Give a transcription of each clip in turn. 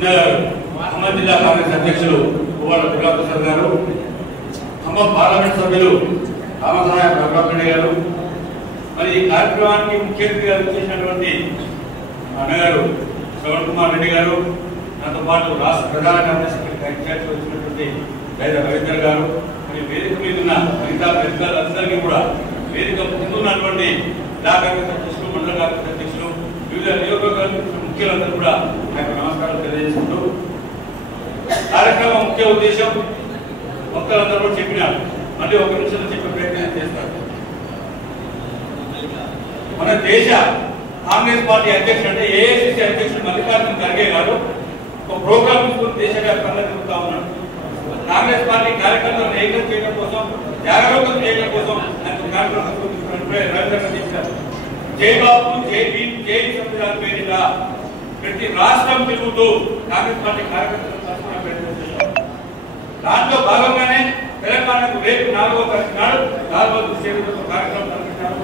ఖమ్మం జిల్లా కాంగ్రెస్ అధ్యక్షులు పువ్వాడ దుర్గాప్రసాద్ గారు, ఖమ్మం పార్లమెంట్ సభ్యులు రామసహాయ ప్రభాకర్ గారు, మరి ఈ కార్యక్రమానికి ముఖ్య అతిథిగా చేసినటువంటి అన్నగారు శ్రవణ్ కుమార్ రెడ్డి గారు, దాంతో పాటు రాష్ట్ర ప్రధాన కాంగ్రెస్ ఇన్ఛార్జ్ వచ్చినటువంటి రవీందర్ గారు, మరి వేదిక మీద ఉన్న మిగతా పెద్దలందరికీ కూడా వేదిక ముందున్నటువంటి జిల్లా కాంగ్రెస్ అధ్యక్షులు, మండల కాంగ్రెస్ అధ్యక్షులు, వివిధ నియోజకవర్గాల ముఖ్యులందరూ కూడా నాకు నమస్కారాలు తెలియజేసుకుంటూ, కార్యక్రమం ముఖ్య ఉద్దేశం భక్తులందరూ కూడా చెప్పినారు. మళ్ళీ ఒక నిమిషంలో చెప్పే ప్రయత్నం చేస్తారు. మన దేశ కాంగ్రెస్ పార్టీ అధ్యక్షుడు అంటే ఏఐసిసి అధ్యక్షుడు మల్లికార్జున ఖర్గే గారు ఒక ప్రోగ్రామ్ తీసుకుని దేశవ్యాప్తంగా తిరుగుతా ఉన్నాడు. కాంగ్రెస్ పార్టీ కార్యకర్తలను ఏకం చేయడం కోసం, జాగరూకత చేయడం కోసం రవీంద్ర చేశారు. జై బాబు, జై భీమ్, జై సంవిధాన్ పేరిట ప్రతి రాష్ట్రం తిరుగుతూ కాంగ్రెస్ పార్టీ కార్యకర్తలను కలుసుకునే ప్రయత్నం చేశారు. దాంట్లో భాగంగానే తెలంగాణకు రేపు 4వ తారీఖు నాడు లాల్బహదూర్ స్టేడియంలో కార్యక్రమం నిర్వహించారు.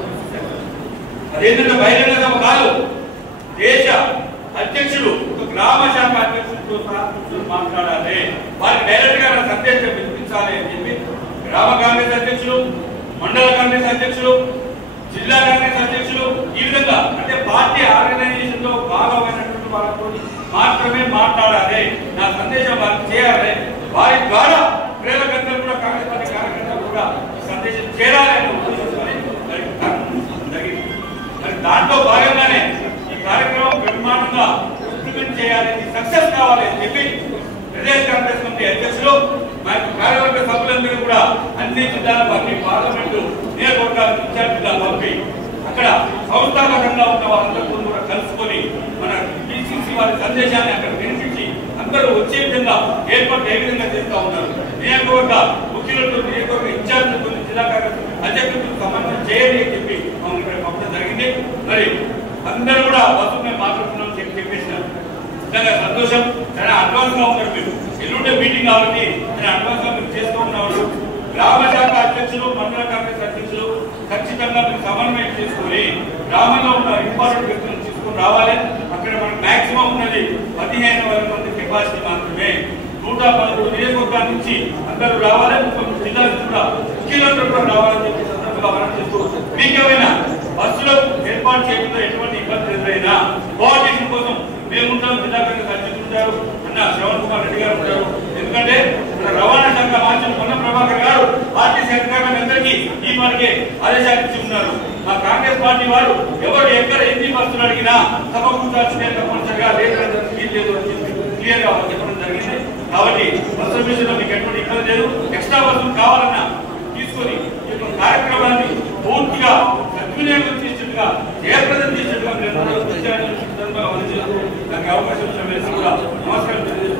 అదేంటంటే బహిరంగ సభ కాదు, దేశ అధ్యక్షుడు ఒక గ్రామ శాఖ అధ్యక్షుడితో మాట్లాడాలి, వారికి డైరెక్ట్ గా సందేశం వినిపించాలి అని చెప్పి గ్రామ కాంగ్రెస్ అధ్యక్షులు, మండల కాంగ్రెస్ అధ్యక్షులు, జిల్లా కాంగ్రెస్ అధ్యక్షులు ఈ విధంగా అంటే పార్టీ ఆర్గనైజేషన్ లో భాగమైనటువంటి వాళ్ళతో మాత్రమే మాట్లాడాలి, నా సందేశం వారికి చేయాలి, వారి ద్వారా ప్రేరకంగా కూడా కాంగ్రెస్ పార్టీ కార్యకర్తలు కూడా ఈ సందేశం చేరాలని ఉద్దేశించుకొని జరిగింది. మరి దాంట్లో భాగంగానే ఈ కార్యక్రమం బ్రహ్మాండంగా ఇంప్లిమెంట్ చేయాలి, సక్సెస్ కావాలి అని చెప్పి ప్రదేశ్ కాంగ్రెస్ కమిటీ అధ్యక్షులు మరియు కార్యవర్గ సభ్యులందరూ కూడా అన్ని జిల్లాల పంపి, పార్లమెంటు నియోజకవర్గాల ఇన్ఛార్జిగా పంపి అక్కడ సంస్థాగతంగా ఉన్న వాళ్ళందరూ కూడా కలుసుకొని మన పిసిసి వారి సందేశాన్ని అక్కడ వినిపించి అందరూ వచ్చే విధంగా ఏర్పాటు ఏ విధంగా చేస్తూ ఉన్నారు. నియోజకవర్గ ముఖ్యులతో, నియోజకవర్గ ఇన్ఛార్జీలతో, జిల్లా కాంగ్రెస్ అధ్యక్షులతో సమన్వయం చేయండి అని చెప్పి మనం ఇక్కడ పంపడం జరిగింది. మరి అందరూ కూడా వస్తువు మేము మాట్లాడుతున్నాం చెప్పేసినారు. నిజంగా సంతోషం. చాలా అడ్వాన్స్ గా ఉన్నారు మీరు. ఎల్లుండే మీటింగ్ కాబట్టి నేను అడ్వాన్స్ గా మీరు చేస్తూ ఉన్నవాడు. గ్రామ శాఖ అధ్యక్షులు, మండల కాంగ్రెస్ అధ్యక్షులు ఖచ్చితంగా మీరు సమన్వయం చేసుకుని గ్రామంలో ఉన్న ఇంపార్టెంట్ వ్యక్తులను తీసుకుని రావాలి. అక్కడ మనకు మాక్సిమం ఉన్నది 15,000 మంది కెపాసిటీ మాత్రమే. 113 నియోజకవర్గాల నుంచి అందరూ రావాలి, 30 జిల్లాల నుంచి కూడా ముఖ్యులందరూ కూడా రావాలని చెప్పి సందర్భంగా మనం చేస్తూ మీకేమైనా బస్సులో ఏర్పాటు చేయడంలో ఎటువంటి ఇబ్బంది ఎదురైనా కోఆర్డినేషన్ కోసం మేముంటాం. జిల్లా కాంగ్రెస్ అధ్యక్షులు ఉంటారు, అన్న శ్రవణ్ కుమార్ రెడ్డి గారు ఉంటారు. ఎందుకంటే మన రవాణా శాఖ మంత్రి పొన్నం ప్రభాకర్ గారు పార్టీ సెక్రటరీలందరికీ ఈ మనకి ఆదేశాలు ఇచ్చి ఉన్నారు. మా కాంగ్రెస్ పార్టీ వారు ఎవరు ఎక్కడ ఎన్ని బస్సులు అడిగినా సమకూర్చాల్సిందే, తప్పనిసరిగా లేదు అని చెప్పి క్లియర్ గా చెప్పడం జరిగింది. కాబట్టి బస్సుల విషయంలో మీకు ఎటువంటి ఇబ్బంది లేదు. ఎక్స్ట్రా బస్సులు కావాలన్నా తీసుకొని ఈ కార్యక్రమాన్ని పూర్తిగా సద్వినియోగం చేసేట్టుగా, జయప్రదం చేసేట్టుగా నాకు అవకాశం నమస్కారం.